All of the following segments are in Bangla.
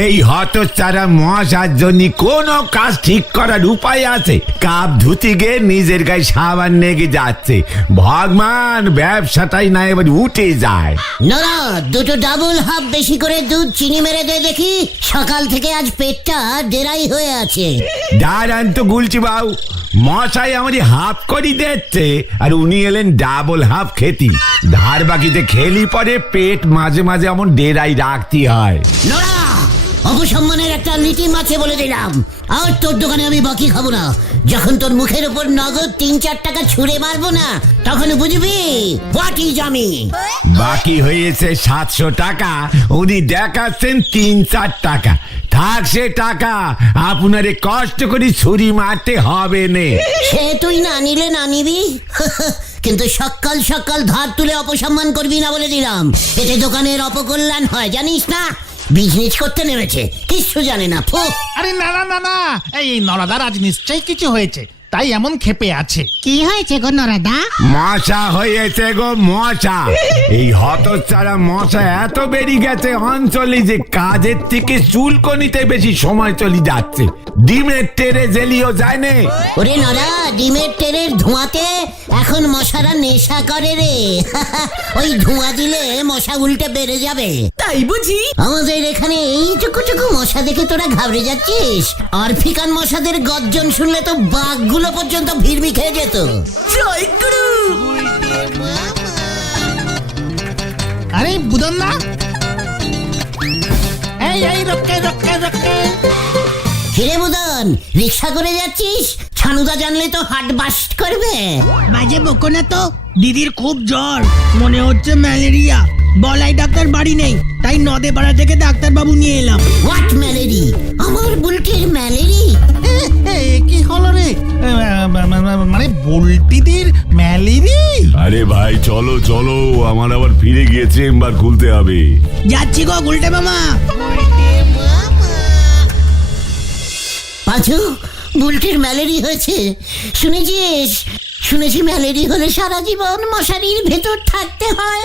এই হতচ্ছাড়া মশার জন্য কোনো কাজ ঠিক করার উপায় আছে? কাপ ধুতি গিয়ে নিজের গায়ে সাবান নেগে যাচ্ছে। ভগবান, ব্যবসাটাই না এবার উঠে যায়। না, দুটো ডাবল হাফ বেশি করে দুধ চিনি মেরে দে দেখি। সকাল থেকে আজ পেটটা ডেরাই হয়ে আছে। দাঁড়ান তো গুলছি বাবু, মশাই আমারই হাফ করি দিচ্ছে আর উনি এলেন ডাবল হাফ খেতি। ধার বাকিতে খেলি পরে পেট মাঝে মাঝে এমন ডেরাই রাখতে হয়। নোরা, অপসম্মানের একটা নীতিম আছে বলে দিলাম। আর তোর দোকানে আমি বাকি খাবো না। যখন তোর মুখের উপর নগদ 3-4 টাকা ছুঁড়ে মারবো না, তখন বুঝবি হোয়াট ইজ আমি। বাকি হয়েছে 700 টাকা, উনি দেখাচ্ছেন 3-4 টাকা। থাক সে টাকা, আপনারে কষ্ট করে ছুরি মারতে হবে না। সে তুই না নিলে না নিবি, কিন্তু সকাল সকাল ধার তুলে অপসম্মান করবি না বলে দিলাম। এতে দোকানের অপকল্যাণ হয় জানিস না। বিজনেস করতে নেমেছে, কিচ্ছু জানে না। আরে না না না না, এই নরাদার আজ নিশ্চয়ই কিছু হয়েছে, তাই এমন ক্ষেপে আছে। কি হয়েছে গো নরাদা? মশা হয়েছে গো মশা। এই হতচ্ছাড়া মশা এত বেড়ে গেছে অঞ্চলে যে কাজের থেকে চুলকনিতে বেশি সময় চলে যাচ্ছে। ডিমের টেরে জেলিও যায় না। ওরে নরা, ডিমের টেরের ধোঁয়াতে এখন মশারা নেশা করে রে। ওই ধোঁয়া দিলে মশা উল্টে বেড়ে যাবে। তাই বুঝি? আমাদের এখানে এইটুকু মশা দেখে তোরা ঘাবড়ে যাচ্ছিস? আরফিকান মশাদের গর্জন শুনলে তো বাঘগুলো পর্যন্ত ভিড়মি খেয়ে যেত। জয় গুরু। আরে বুদন না, এই রক্ষে রক্ষে রক্ষে। কিরে বুদন, রিক্সা করে যাচ্ছিস? ছানুদা জানলে তো হাট বাস্ট করবে। বাজে বকো না তো। দিদির খুব জ্বর, মনে হচ্ছে ম্যালেরিয়া। বলাই ডাক্তার বাড়ি নেই, তাই নদে পাড়া থেকে ডাক্তার বাবু নিয়ে এলাম। হোয়াট ম্যালেরি? আমার বুলটির ম্যালেরি? কি হলো রে? মানে বুলটিদির ম্যালেরি? আরে ভাই চলো চলো, আমার আবার ফিরে গিয়ে চেম্বার খুলতে হবে। যাচ্ছি গো গুলটে মামা। পাঁচু, বুলটির ম্যালেরি হয়েছে শুনেছি ম্যালেরি হলে সারা জীবন মশারির ভেতর থাকতে হয়।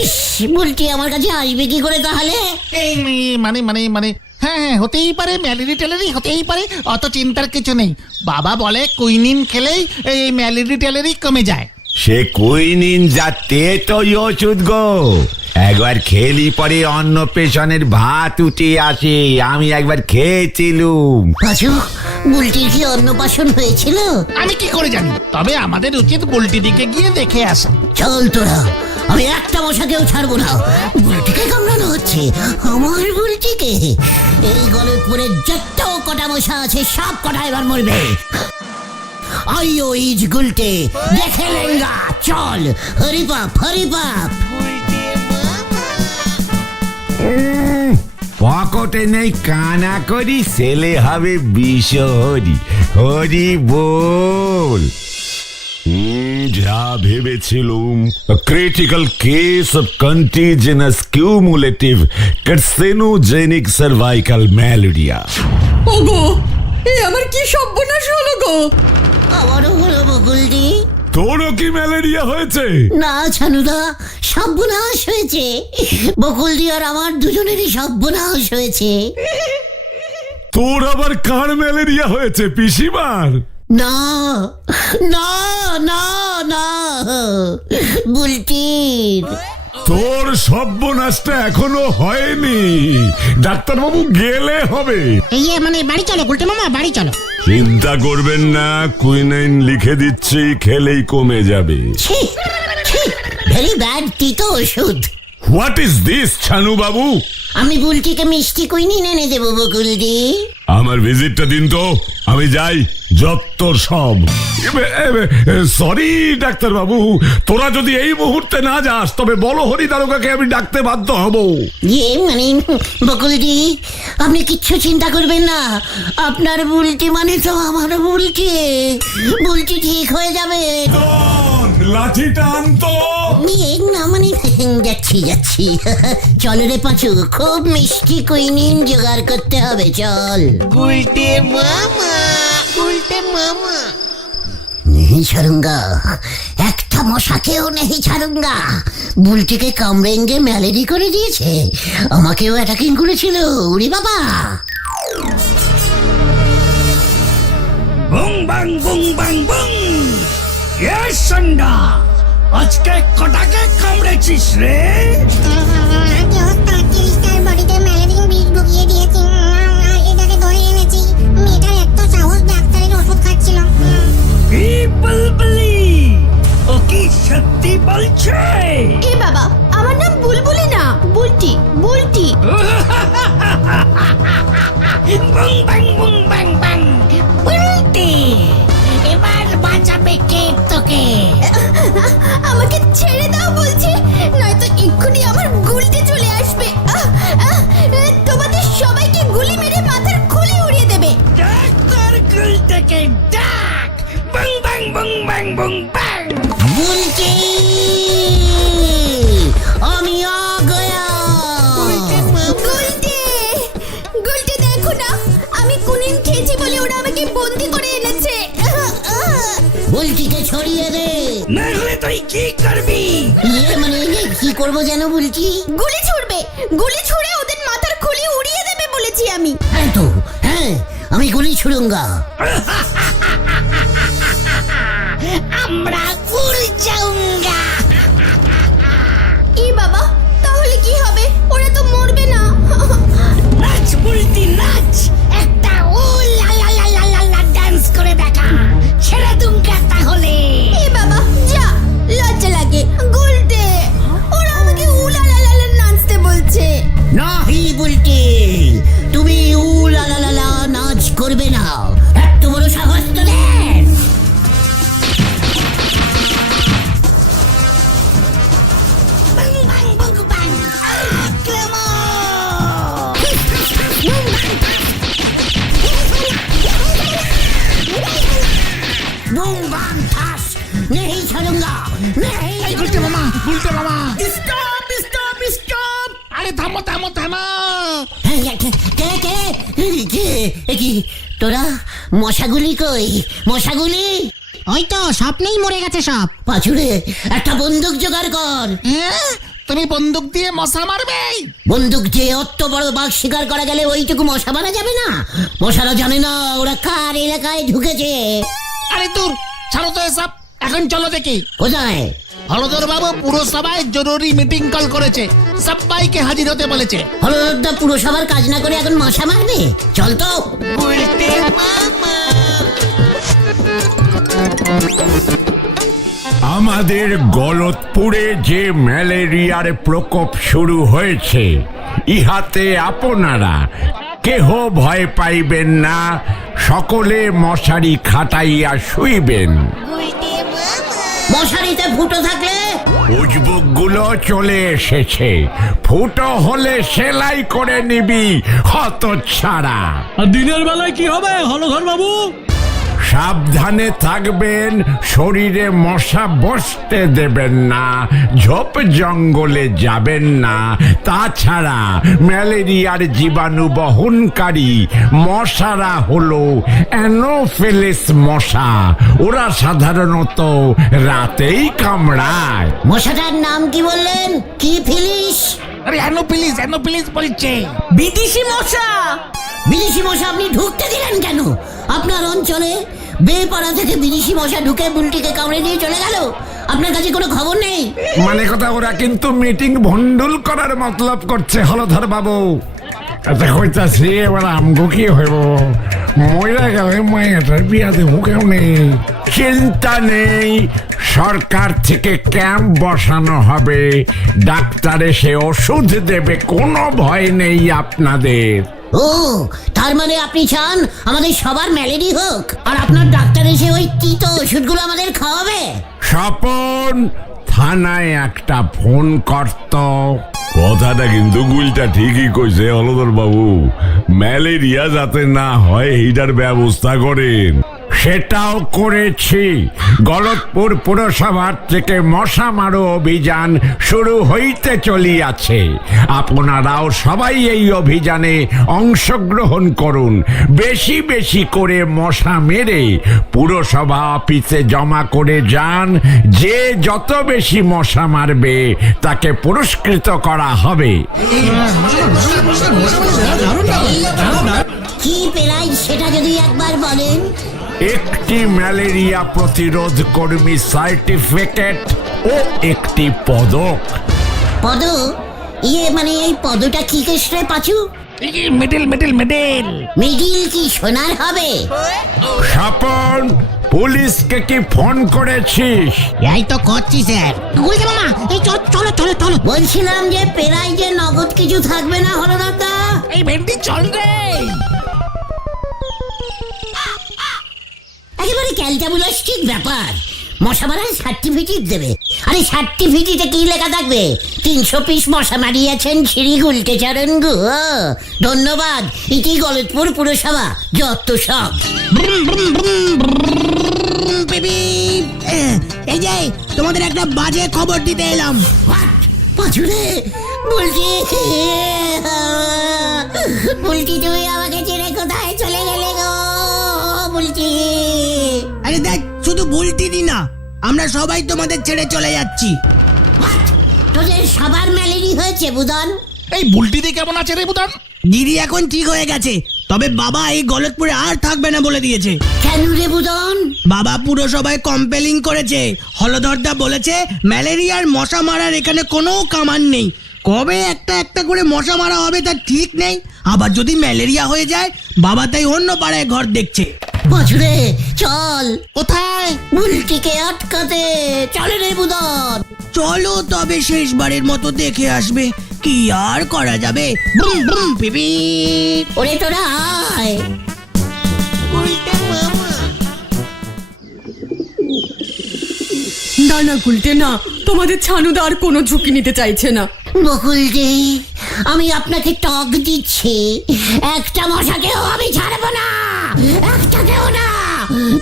ইস, বুলটি আমার কাছে আসবে কি করে তাহলে? মানে হ্যাঁ, হতেই পারে, ম্যালেরি ট্যালেরি হতেই পারে, অত চিন্তার কিছু নেই। বাবা বলে কুইনিন খেলেই এই ম্যালেরি ট্যালেরি কমে যায়। সে কুইনিন যাতে তো ওষুধ গো। একবার খেলি পরে অন্য পেশনের ভাত উঠে আসে। আমি একবার খেয়েছিলুম। পাঁচু, বুলটির কি অন্নপ্রাশন হয়েছিল? আমি কি করে জানি, তবে আমাদের উচিত বুলটি দিকে গিয়ে দেখে আসা। চল তোরা, আমি একটা মশাকেও ছাড়বো না। বুলটিকে কামড়ানো হচ্ছে, আমার বুলটিকে। এই গলতপুরের যত কটা মশা আছে সব কটা এবার মরবে। আইও ইজ গুলটে, দেখে লেঙ্গা। চল, হরিপাপ হরিপাপ। পকেটে নেই কানা করি, ছেলে হবে বিশহরি। হরি বল। যা ভেবেছিলুম, critical case of contagious cumulative carcinogenic cervical malaria. ওগো, এ আমার কি সর্বনাশ হলো গো। আবারও হলো বকুলদি। তোরও কি ম্যালেরিয়া হয়েছে? না ছানুদা, সর্বনাশ হয়েছে। বকুলদি আর আমার দুজনেরই সর্বনাশ হয়েছে। তোর আবার কার ম্যালেরিয়া হয়েছে? পিসিমার? না না না না, বুলটির। তোর সর্বনাশটা এখনো হয়নি, ডাক্তারবাবু গেলে হবে। মানে বাড়ি চলো গুলটে মামা, বাড়ি চলো। চিন্তা করবেন না, কুইনাইন লিখে দিচ্ছি, খেলেই কমে যাবে। ভেরি ব্যাড তিতো ওষুধ। হোয়াট ইজ দিস ছানু বাবু? আমি বুলটিকে মিষ্টি কুইনিন এনে দেবো বকুলদি। আমার ভিজিটটা দিন তো, আমি যাই। যত্তর সব। সরি ডাক্তার বাবু, তোরা যদি এই মুহূর্তে না যাস তবে বলো হরি দারোগাকে আমি ডাকতে বাধ্য হব। মানে বকুলদি, আপনি কিচ্ছু চিন্তা করবেন না। আপনার বুলটি মানে তো আমার বুলটি। বুলটি ঠিক হয়ে যাবে। লাঠিটা আনতো। না মানে যাচ্ছি। চল রে পাঁচু, খুব মিষ্টি কুইনিন জোগাড় করতে হবে। চল গুলটে মামা, গুলটে মামা। সরঙ্গা, একটা একটা মশাকেও নেই ছাড়ুঙ্গা। বুলটিকে কামড়েঙ্গে ম্যালেরি করে দিয়েছে, আমাকেও অ্যাটাকিং করেছিল। উরি বাবা! বুং বাং বুং বাং বুং। ইয়েস সন্ডা, আজকে কটাকে কামড়েছিস রে? আজকে ওর 35টার বডিতে ম্যালেরিয়া বিষ ঢুকিয়ে দিয়েছি। এটাকে ধরে এনেছি। মেয়েটার এত সাহস, ডাক্তারের ওষুধ খাচ্ছিল। কি বুলবুলি, ও কি সত্যি বলছে? এ বাবা, আমার নাম বুলবুলি না, বুলটি, বুলটি। বুং বাং বুং বাং বাং। বুলটি, এবার বাঁচাবে কে তোকে? আমাকে ছেড়ে দাও বলছি, নয়তো এক্ষুনি আমার গুলটে চলে আসবে। তোমাদের সবাইকে গুলি মেরে মাথার খুলি উড়িয়ে দেবে। ডাক্তার গুলটাকে ডাক। বুং বাং বুং বাং বুং বাং। বুলটি, আমি আ গয়া। গুলটে, গুলটে দেখো না, আমি কুনিন খেয়েছি বলে ওরা আমাকে বন্দি করে এনেছে। বুলটিকে ছড়িয়ে দে। না হলে তুই কি করবি? মানে কি করবো যেন বুলটি? গুলি ছুড়বে, গুলি ছুড়ে ওদের মাথার খুলি উড়িয়ে দেবে বলেছি আমি। হ্যাঁ তো, হ্যাঁ, আমি গুলি ছুড়ুঙ্গা। আমরা উড় যাউঙ্গা। ই বাবা, তাহলে কি হবে? ওরা তো মরবে না। নাচ বুলটি নাচ, একটা ও লা লা লা লা লা লা ডান্স করে দেখা। ছেড়ে দুঙ্গা তাহলে। এ বাবা, যা, লজ্জা লাগে। গুলটে, ওরা আমাকে উলালালা নাচতে বলছে। নাহি বুলটি, তুমি উলালালা নাচ করবে না। এত বড় সাহস তোদের! বাং বাং বুং বাং। আক্রমণ! বুম বাম ঠাস, নেহি ছাড়ুঙ্গা, নেহি। এই গুলটে মামা, গুলটে মামা। Stop stop stop! আরে থামো থামো থামো। কে কে কে কি তোরা? মশাগুলি কই? মশাগুলি? ওই তো স্বপ্নেই মরে গেছে সব। পাছুরে, একটা বন্দুক জোগাড় কর। হ্যাঁ? তুমি বন্দুক দিয়ে মশা মারবে? বন্দুক দিয়ে অত বড় বাঘ শিকার করা গেলে ওইটুকু মশা মারা যাবে না? মশারা জানে না ওরা কার এলাকায় ঢুকেছে। আরে দূর, ছাড়ো তো এসব। এখন চলো দেখি। কোথায়? হলদর বাবু পুরসভায় জরুরি মিটিং কল করেছে, সবাইকে হাজির হতে বলেছে। হলদরদা পুরসভার কাজ না করে এখন মশা মারবে? চল তো। আমাদের গলতপুরে যে ম্যালেরিয়ার প্রকোপ শুরু হয়েছে, ইহাতে আপনারা কেহ ভয় পাইবেন না। সকলে মশারি খাটাইয়া শুইবেন। মশারিতে ফুটো থাকলে উজবুক গুলো চলে এসেছে, ফুটো হলে সেলাই করে নিবি হতচ্ছাড়া। আর দিনের বেলায় কি হবে হলধর বাবু? সাবধানে থাকবেন, শরীরে মশা বসতে দেবেন না, ঝোপ জঙ্গলে যাবেন না। তাছাড়া ম্যালেরিয়ার জীবাণু বহনকারী মশারা হলো অ্যানোফিলিস মশা। ওরা সাধারণত রাতেই কামড়ায়। মশাটার নাম কি বললেন? কি ফিলিস? আরে অ্যানোফিলিস, অ্যানোফিলিস বলছে। বিদেশি মশা। বিদেশি মশা আপনি ঢুকতে দিলেন কেন? আপনার অঞ্চলে বেপাড়া থেকে বিদেশি মশা ঢুকে বুলটিকে কামড়ে দিয়ে চলে গেল, আপনার কাছে কোনো খবর নেই? মানে কথা, ওরা কিন্তু মিটিং ভন্ডুল করার মতলব করছে হলধর বাবু। আচ্ছা কইতাছি, এবার আমগো কি হইব? ময়রা গেলে মায়ের বিয়া দেবো কেউ নেই। চিন্তা নেই, সরকার থেকে ক্যাম্প বসানো হবে, ডাক্তার এসে ওষুধ দেবে, কোনো ভয় নেই আপনাদের। ও, তার মানে আপনি চান আমাদের সবার ম্যালেরি হোক, আর আপনার ডাক্তার এসে ওই তিতো ওষুধগুলো আমাদের খাওয়াবে? স্বপন, থানায় একটা ফোন করত। কথাটা কিন্তু গুলটা ঠিকই কইছে হলধর বাবু। ম্যালেরিয়া যাতে না হয় এইটার ব্যবস্থা করেন। সেটাও করেছি। গলতপুর পুরসভার থেকে মশা মারো অভিযান শুরু হইতে চলিয়াছে। আপনারাও সবাই এই অভিযানে অংশগ্রহণ করুন। বেশি বেশি করে মশা মেরে পুরসভা অফিসে জমা করে যান। যে যত বেশি মশা মারবে তাকে পুরস্কৃত করা হবে। কি পেলাই সেটা যদি একবার বলেন। একটি ম্যালেরিয়া প্রতিরোধ কর্মী সার্টিফিকেট ও একটি পদক। পদ? মানে এই পদটা কি কেসরে পাচু? Medal medal medal. মিডিল কি সোনার হবে? স্বপন, পুলিশকে কি ফোন করেছিস? এই তো করছি স্যার। গুলতে মামা এই চলো চলো চলো। বলছিলাম যে পেরাই যে নগদ কিছু থাকবে না হলো দাদা। এই ভেন্ডি চল রে। একেবারে ক্যালটাবুলাস্টিক ব্যাপার। মশা মারার সার্টিফিকেট দেবে। আরে সার্টিফিকেটে কি লেখা থাকবে? 300 পিস মশা মারিয়েছেন শ্রী গুলটে চরণ গুহ। ধন্যবাদ ইতি গলতপুর পুরসভা যত সব। এই যে তোমাদের একটা বাজে খবর দিতে এলাম। পাচুরে বলছি বলছি তুমি আমাকে ছেড়ে কোথায় চলে গেলে গো? বলছি আরে দেখ, শুধু বুলটি দি না, আমরা সবাই তোমাদের ছেড়ে চলে যাচ্ছি। তোদের সবার ম্যালেরি হয়েছে বুদন? এই বুলটি দিয়ে কেমন আছে রে বুদান? দিদি এখন ঠিক হয়ে গেছে, তবে বাবা এই গলতপুরে আর থাকবে না বলে দিয়েছে। কেন রে বুদন? বাবা পুরসভায় কম্পেলিং করেছে। হলধরদা বলেছে ম্যালেরিয়ার মশা মারার এখানে কোনো কামান নেই। কবে একটা একটা করে মশা মারা হবে তার ঠিক নেই। আবার যদি ম্যালেরিয়া হয়ে যায়, বাবা তাই অন্য পাড়ায় ঘর দেখছে। পাচুরে চল। কোথায়? বুলটিকে আটকাতে চলে রে বুদন। চলো তবে শেষবারের মতো দেখে আসবে, কি আর করা যাবে। বুম বুম পিপি। ওরে তোরা আয়। না না গুলটে না, তোমাদের ছানুদা আর কোনো ঝুঁকি নিতে চাইছে না। বকুলজি, আমি আপনাকে টক দিচ্ছি। একটা মশাকেও আমি ছাড়বো না, একটাকেও না।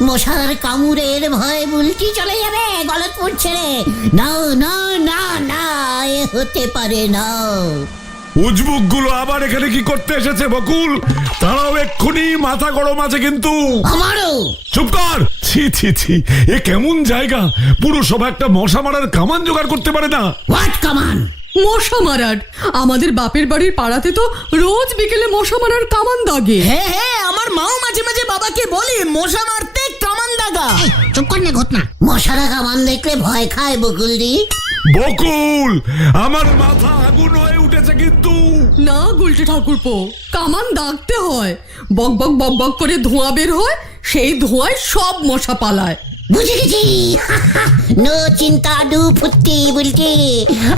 মশার কামড়ের ভয়ে বুলটি চলে যাবে গলতপুর ছেড়ে। না না না না, এ হতে পারে না। উজবুক গুলো আবার এখানে কি করতে এসেছে বকুল? তারাও এক্ষুনি মাথা গরম আছে কিন্তু। আমারও। চুপ কর। ছি ছি ছি, এ কেমন জায়গা? পুরসভা একটা মশা মারার কামান জোগাড় করতে পারে না। হোয়াট কামান? মশা মারার? আমাদের বাপের বাড়ির পাড়াতে তো রোজ বিকেলে মশা মারার কামান দাগে। হ্যাঁ হ্যাঁ, আমার মাও মাঝে মাঝে বাবাকে বলে মশা মারতে কামান দাগা। চুপ কর না ঘটনা। মশারা কামান দেখলে ভয় খায় বকুলজি। বকুল, আমার মাথা আগুন হয়ে উঠেছে কিন্তু। না গুলটে ঠাকুরপো, কামান দাগতে হয়। বক বক বক বক করে ধোঁয়া বের হয়, সেই ধোঁয়ায় সব মশা পালায়। বুঝে গেছি। নো চিন্তা ডু ফুটি বলছি।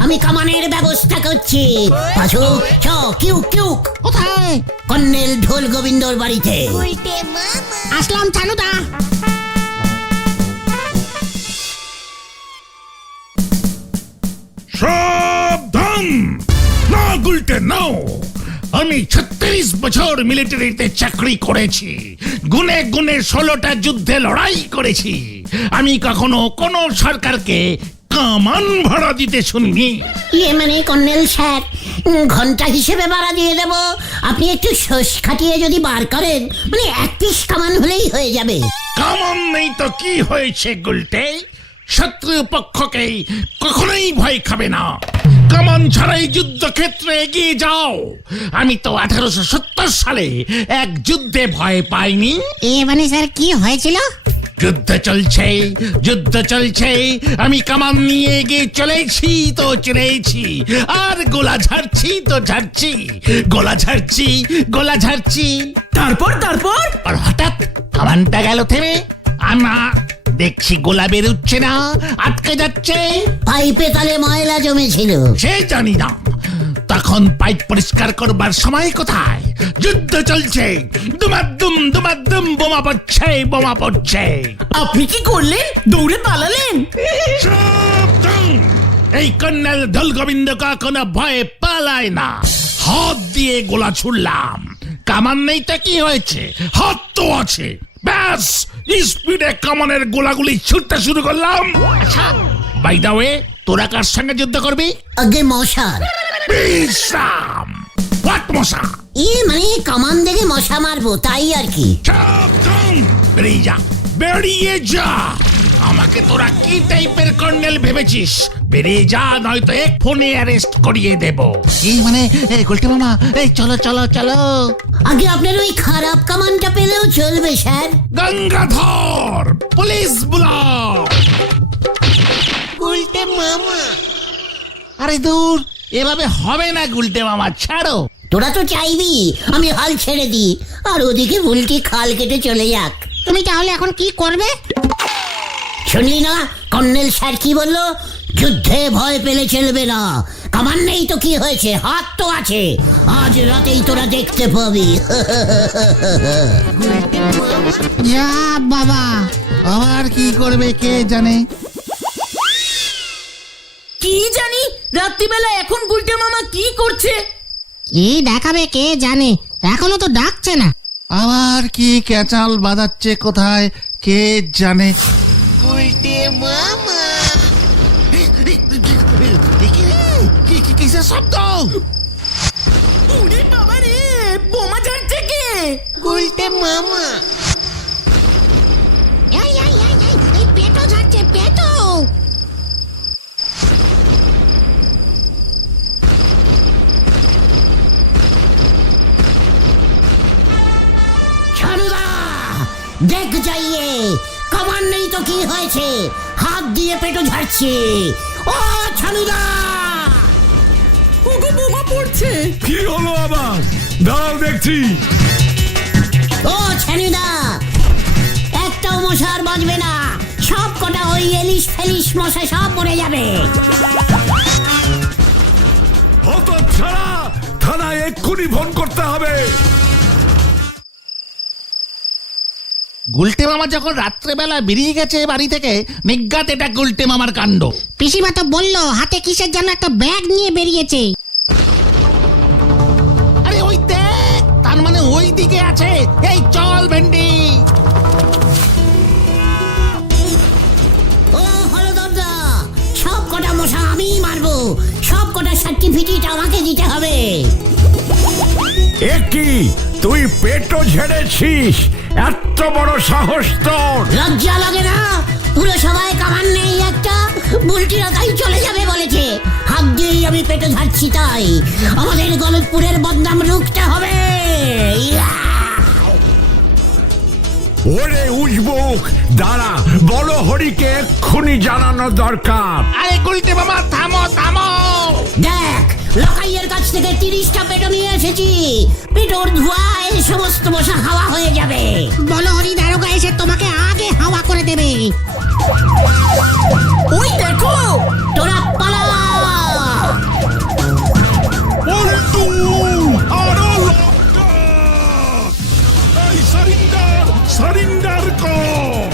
আমি কামানের ব্যবস্থা করছি। পাশু চ কিউ কিউ। কোথায়? কর্নেল ঢোল গোবিন্দর বাড়িতে। আসলাম ছানুদা। সাবধান! না গুলটে নাও। আমি 36 বছর মিলিটারিতে চাকরি করেছি। গুনে গুনে 16টা যুদ্ধে লড়াই করেছি। আমি কখনো কোনো সরকারকে কামান ভাড়া দিতে শুনিনি। মানে কর্নেল স্যার, ঘন্টা হিসেবে ভাড়া দিয়ে দেব। আপনি একটু শোষ খাটিয়ে যদি বার করেন, মানে 1 পিস কামান হলেই হয়ে যাবে। কামান নেই তো কি হয়েছে গুলটে? শত্রু পক্ষকে কখনোই ভয় খাবে না। কামান ছাড়াই যুদ্ধক্ষেত্রে এগিয়ে যাও। আমি তো 1870 সালে এক যুদ্ধে ভয় পাইনি। মানে স্যার কি হয়েছিল? যুদ্ধ চলছে, যুদ্ধ চলছে, আমি কামান নিয়ে এগিয়ে চলেছি তো চলেছি, আর গোলা ঝাড়ছি তো ঝাড়ছি, গোলা ঝাড়ছি, গোলা ঝাড়ছি। তারপর তারপর আর হঠাৎ কামানটা গেল থেমে। আনা দেখছি গোলা বেরোচ্ছে না, আটকে যাচ্ছে। পাইপে তালে ময়লা জমেছিল। সে জানি না। তখন পাইপ পরিষ্কার করবার সময় কোথায়? যুদ্ধ চলছে, দুমাদ্দুম দুমাদ্দুম বোমা পড়ছে, বোমা পড়ছে। আপনি কি করলেন? দৌড়ে পালালেন? সাবধান! এই কর্নেল ঢোল গোবিন্দ কোনো ভয়ে পালায় না। হাত দিয়ে গোলা ছুড়লাম। কামান নেই তো কি হয়েছে? হাত তো আছে। ব্যাস স্পিডে কামানের গোলাগুলি ছুটতে শুরু করলাম। আচ্ছা বাই দা ওয়ে, তোরা কার সঙ্গে যুদ্ধ করবি? আগে মশার। বিশ্রাম। হোয়াট মশা? মানে কামান দেখে মশা মারবো তাই আর কি। সাবধান! বেরিয়ে যা, বেরিয়ে যা। আমাকে তোরা কি টাইপের কর্নেল ভেবেছিস? বেরিয়ে যা, নয়তো এক ফোনে অ্যারেস্ট করিয়ে দেব। এই মানে এই গোলটি মামা, এই চলো চলো চলো। আগে আপনার ওই খারাপ কামানটা পেলেও চলবে স্যার। গঙ্গাধর, পুলিশ বুলাও। গুলটে মামা, আরে দূর, এভাবে হবে না গুলটে মামা, ছাড়ো। তোরা তো চাইবি আমি হাল ছেড়ে দিই আর ওদিকে উল্টি খাল কেটে চলে যাক। তুমি তাহলে এখন কি করবে? শুনলি না কর্নেল স্যার কি বললো? যুদ্ধে ভয় পেলে চলবে না। কামান নেই তো কি হয়েছে, হাত তো আছে। আজ রাতেই তোরা দেখতে পাবি। যা বাবা, আবার কি করবে কে জানে। কি জানি রাত্রিবেলা এখন গুলটে মামা কি করছে। কি দেখাবে কে জানে, এখনো তো ডাকছে না। আবার কি ক্যাচাল বাঁধাচ্ছে কোথায় কে জানে। কিসের শব্দ? ওরে বাবা রে, বোমা ঝাড়ছে কে? গুলটে মামা। এই পেটো যাচ্ছে, পেটো। ছানুদা দেখ যাইয়ে, কামান নেই তো কি হয়েছে, হাত দিয়ে পেটো ঝাড়ছে। ও ছানুদা! ওগো বোমা পড়ছে। কি হলো আবার? দাঁড়াও দেখছি। ও ছানুদা, একটাও মশা আর বাঁচবে না। সব কটা ওই এলিশ ফেলিশ মশা সব মরে যাবে। হতো ছাড়া, থানায় এক্ষুনি ফোন করতে হবে। গুলটে মামা যখন রাত্রেবেলা বেরিয়ে গেছে বাড়ি থেকে, নিজ্ঞাত এটা গুলটে মামার কাণ্ড। পিসিমা তো বললো হাতে কিসের জন্য একটা ব্যাগ নিয়ে বেরিয়েছে। আরে ওই দেখ, তার মানে ওই দিকে আছে। এই চল ভেন্ডি। ও হলদরদা, সব কটা মশা আমি মারবো। সব কটা সার্টিফিকেট আমাকে দিতে হবে। এ কি, তুই পেটও ঝেড়েছিস? এত বড় সাহস তোর! লজ্জা লাগে না? পুরো সবাই কামান নেই একটা, বুলটিরা তাই চলে যাবে বলেছে। হাত দিয়েই আমি পেটে ঝাড়ছি তাই। আমাদের গলতপুরের বদনাম রুখতে হবে। ইয়া! ওরে উজবুক, দাঁড়া, বলো হরিকে এক্ষুনি জানানো দরকার। আরে গুলটে মামা, থামো থামো। দেখ, লকাইয়ের কাছ থেকে 30টা পেটো নিয়ে এসেছি। পেটোর ধোঁয়ায় সমস্ত মশা হাওয়া হয়ে যাবে। বলো হরি দারোগা এসে তোমাকে আগে হাওয়া করে দেবে। ওই দেখো, তোরা পালা। পল্টু, আরো লঙ্কা। এই সারিন্ডার, সারিন্ডার কর।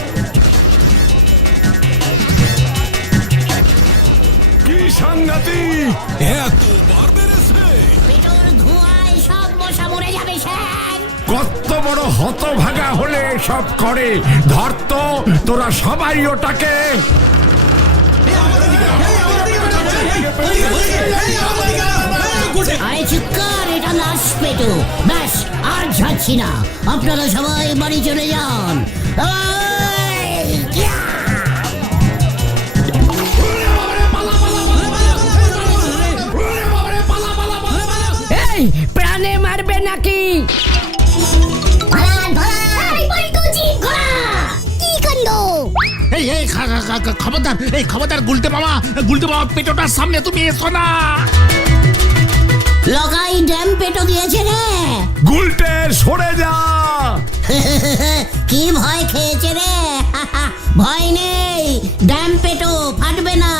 কি সাংঘাতিক! এতবার বেড়েছে! পেটোর ধোঁয়ায় সব মশা মরে যাবে স্যার। কত বড় হতভাগা হলে সব করে। ধর তো, তোরা সবাই ওটাকে। আরে চুপ কর, এটা লাশ পেটো। ব্যাস, আর ঝাড়ছি না। আপনারা সবাই বাড়ি চলে যান। এই, ইয়া! এই প্রাণে মারবে নাকি? কি কাণ্ড! এই এই খবরদার, এই খবরদার গুলটে মামা, গুলটে মামা পেটোটার সামনে তুমি এসো না। লগাই ড্যাম পেটো দিয়েছে রে। গুলটে সরে যা। কি ভয় খেয়েছে রে? ভয় নেই, ড্যাম পেটো ফাটবে না।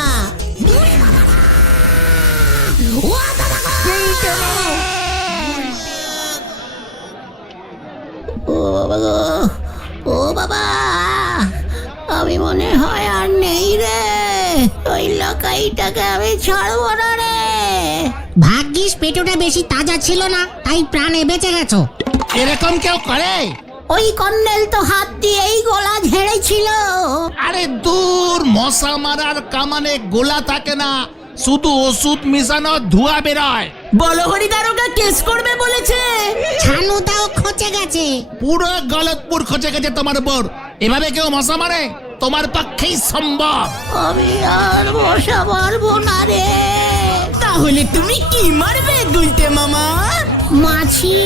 ও বাবা গো, ও বাবা, আমি মনে হয় আর নেই রে। ওই লকাইটাকে আমি ছাড়বো না রে। ভাগ্যিস পেটোটা বেশি তাজা ছিল না, তাই প্রাণে বেঁচে গেছো। এরকম কেউ করে? ওই কর্নেল তো হাত দিয়েই গলা ঝেড়েছিল। আরে দূর, মশা মারার কামানে গোলা থাকে না, শুধু ওষুধ মিশানো ধোঁয়া বেরোয়। বলহরি দারোগা কেস করবে বলেছে। ছানুটাও খচে গেছে। পুরো গলতপুর খচে গেছে তোমার উপর। এভাবে কেউ মশা মারে? তোমার পক্ষেই সম্ভব। আমি আর মশা মারবো না রে। তাহলে তুমি কি মারবে গুলটে মামা? মাছি।